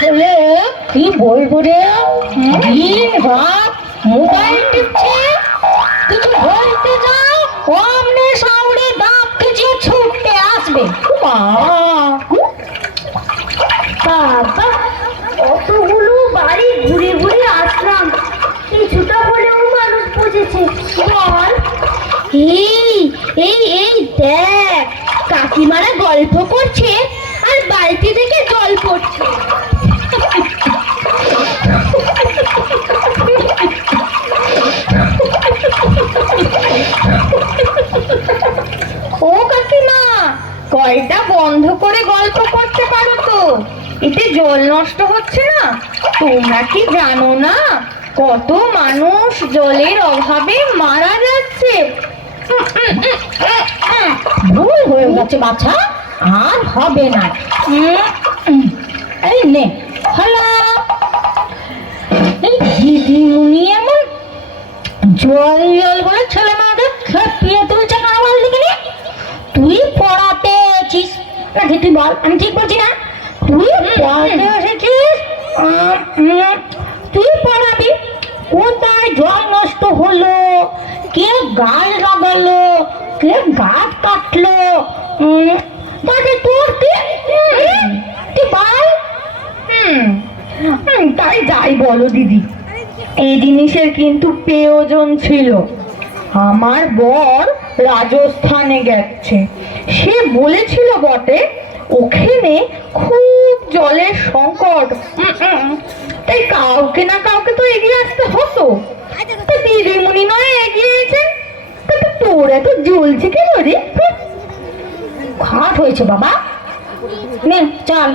ছেলে কি বলবো রে, দিন রাত মোবাইল টিপছে, কিছু বলতে যাও অমনে সামনে দাঁত খিচিয়ে ছুটতে আসবে। বাবা, অতগুলো বাড়ি ঘুরে ঘুরে আসলাম, কিছুটা হলেও মানুষ বুঝেছে বল। এই এই এই দেখ, কাকিমারা গল্প করছে আর বালতি থেকে জল পড়ছে। ও কাকিমা, কলটা বন্ধ করে গল্প করতে পারো তো, এতে জল নষ্ট হচ্ছে না। তোমরা কি জানো না কত মানুষ জলের অভাবে মারা যাচ্ছে? ভুল হয়ে গেছে বাছা, আর হবে না। এই নে হলো, এই দিদিমণি এমন জল জল বলে ছেলে মেয়েদের খেপিয়ে তুলছে কারবার দিকে। তুই পড়াতে এসেছিস নাকি? তুই বল, আমি ঠিক বলছি না? তুই পড়াতে এসেছিস, তুই পড়াবি। কোথায় জল নষ্ট হলো, কে গাছ লাগালো, কে গাছ কাটলো, তাকে তোর কি তুই বল। তাই যাই বলো দিদি, এই জিনিসের কিন্তু প্রয়োজন ছিল। আমার বর রাজস্থানে গেছে, সে বলেছিল বটে ওখানে খুব জলের সংকট। তাই কাউকে না কাউকে তো এগিয়ে আসতে হতো। তো দিদিমণি নয় এগিয়েছে, তোর এত জ্বলছে কেন রে? খাট হয়েছে বাবা, নে চল।